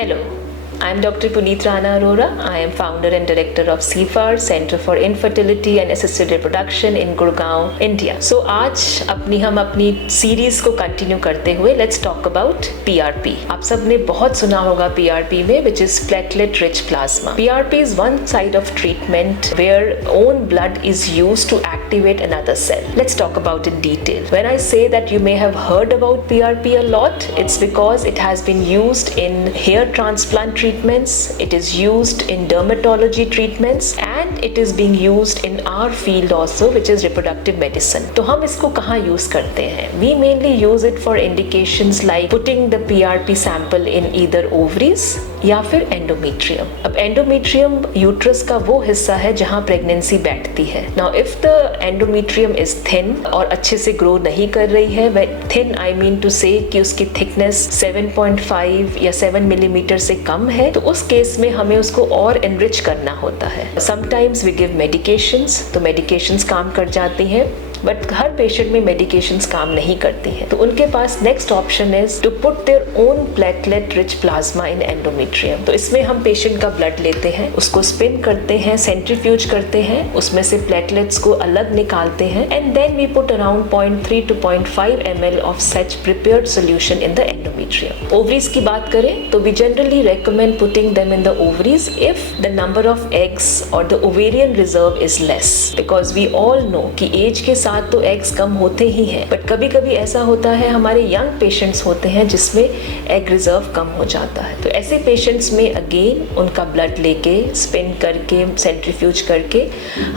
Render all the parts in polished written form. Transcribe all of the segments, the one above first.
Hello, I am Dr. Puneet Rana Arora. I am founder and director of CFAR, Center for Infertility and Assisted Reproduction in Gurgaon, India. So आज हम अपनी series को continue करते हुए let's talk about PRP. आप सबने बहुत सुना होगा PRP में, which is platelet rich plasma. PRP is one side of treatment where own blood is used to activate another cell. Let's talk about in detail. When I say that you may have heard about PRP a lot, it's because it has been used in hair transplant treatments, it is used in dermatology treatments, and it is being used in our field also, which is reproductive medicine. तो हम इसको कहाँ use करते हैं? We mainly use it for indications like putting the PRP sample in either ovaries या फिर endometrium. अब endometrium uterus का वो हिस्सा है जहाँ प्रेगनेंसी बैठती है. Now if the endometrium is thin और अच्छे से ग्रो नहीं कर रही है, थिन आई मीन टू से कि उसकी थिकनेस 7.5 या 7 मिलीमीटर से कम है, तो उस केस में हमें उसको और एनरिच करना होता है. समटाइम्स वी गिव मेडिकेशंस, तो मेडिकेशंस काम कर जाती हैं, बट हर पेशेंट में मेडिकेशंस काम नहीं करती हैं. तो उनके पास next option is to put their own platelet rich plasma in endometrium. तो इसमें हम पेशेंट का ब्लड लेते हैं, उसको स्पिन करते हैं, सेंट्रीफ्यूज करते हैं, उसमें से प्लेटलेट्स को अलग निकालते हैं, and then we put around 0.3 to 0.5 ml of such prepared solution in the endometrium. Ovaries की बात करें तो we generally recommend putting them in the ovaries if the number of eggs और the ovarian reserve is less, because we all know कि age के साथ तो eggs कम होते ही हैं, बट कभी कभी ऐसा होता है हमारे यंग पेशेंट्स होते हैं जिसमें एग रिजर्व कम हो जाता है. तो ऐसे पेशेंट्स में अगेन उनका ब्लड लेके स्पिन करके सेंट्रीफ्यूज करके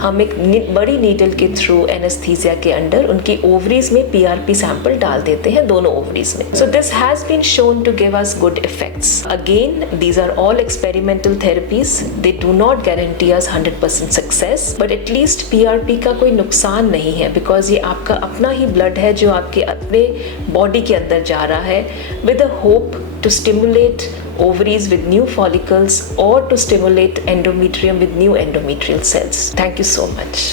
हम एक बड़ी नीडल के थ्रू एनेस्थीसिया के अंडर उनकी ओवरीज में PRP सैंपल डाल देते हैं, दोनों ओवरीज में. So this has been shown to give us good effects. Again these are all experimental therapies, they do not guarantee us 100% success, but at least PRP का कोई नुकसान नहीं है, बिकॉज ये आपका अपना ही ब्लड है जो आपके अपने बॉडी के अंदर जा रहा है with a hope to stimulate ovaries with new follicles or to stimulate endometrium with new endometrial cells. Thank you so much.